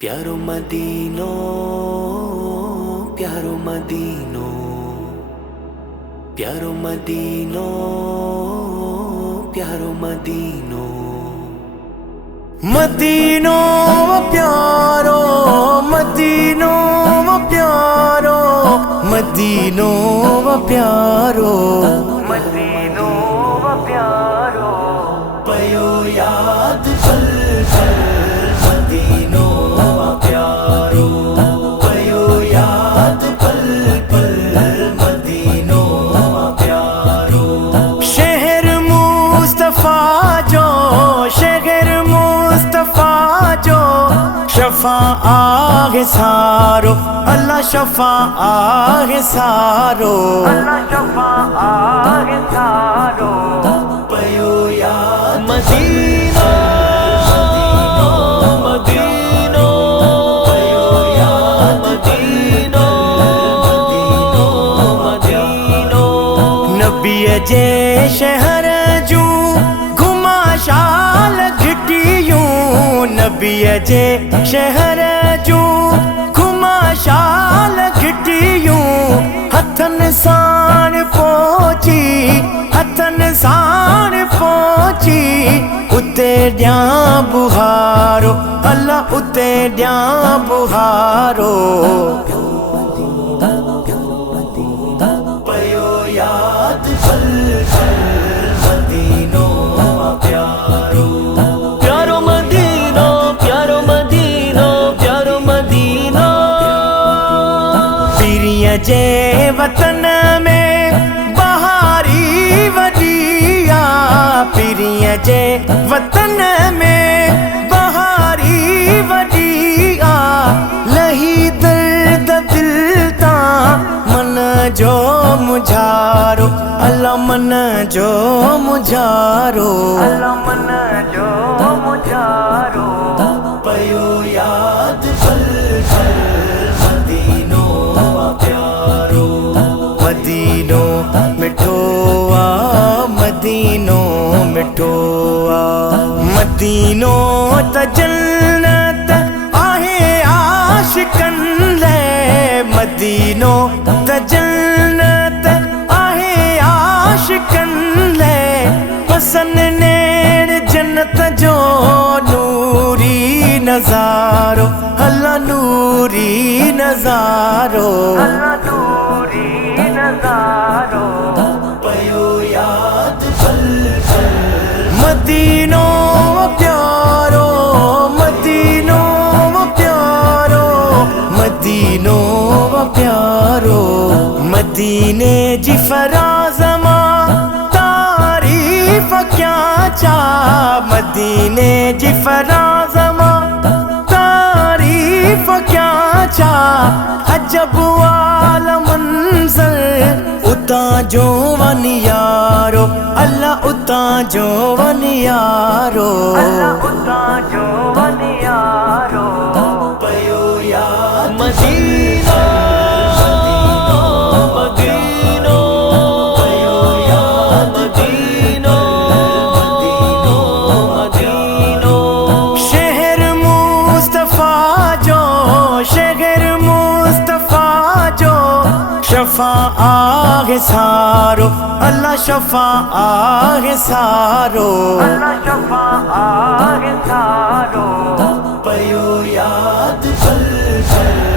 प्यारो मदीनो, प्यारो मदीनो, प्यारो मदीनो, प्यारो मदीनो, मदीनो प्यारो, मदीनो प्यारो, मदीनो प्यारो, मदीनो प्यारो, पयो याद पल पल मदीनो प्यारो, पयो याद पल पल मदीनो प्यारो। शहर मुस्तफा जो, शहर मुस्तफा जो, शफा आगे सारो, अल्लाह शफा आगे सारो, अल्लाह शफा आगे सारो, पयो याद मदीनो, मदीनो, पयो याद मदीनो, मदीनो, नबी जे शहर जू घुमा शाल घिटियूं, नबी जे शहर जू घुमा शाल घिटियूं, हथन साण पहुंची, हथन साण पहुंची, उते ॾियां बुहारो, अल्लाह उते ॾियां बुहारो, पयो याद पल पल मदीनो प्यारो, प्यारो मदीनो, प्यारो मदीनो, प्यारो मदीनो। पीरिय जे वतन में बहारी वडिया, पीरिय जे वतन में बहारी वडिया, लही दर्द दिल ता मन जो मुझारो, अल्लाह मन जो मुझारो, अल्लाह मन जो मुझारो, पयो याद पल पल मदीनो प्यारो, मदीनो मिठो आ, मदीनो मिठो आ, मदीनो त जन्नत आहे आशिकन ले, मदीनो त जन्नत आहे आशिकन ले, पसन नेड़ जन्नत जो नूरी नजारो, अल्लाह नूरी नजारो, अल्लाह नूरी नजारो, पयो याद पल पल मदीनो प्यारो, मदीनो प्यारो, मदीनो प्यारो, मदीने जी फराज़मा तारीफ क्या चा, मदीने जी फराज़मा तारीफ क्या चा, अजब वाला मंज़र उता जो वन यारो, अल्लाह उता जो वन यारो, अल्लाह उता जो वन यारो, पयो याद मदीनो, मदीनो, पयो याद मदीनो, मदीनो, मदीनो। शहर मुस्तफा जो, शहर मुस्तफा जो, शफा आगे सारो, अल्लाह शफा आगे सारो, अल्लाह शफा आगे सारो, पयो याद पल पल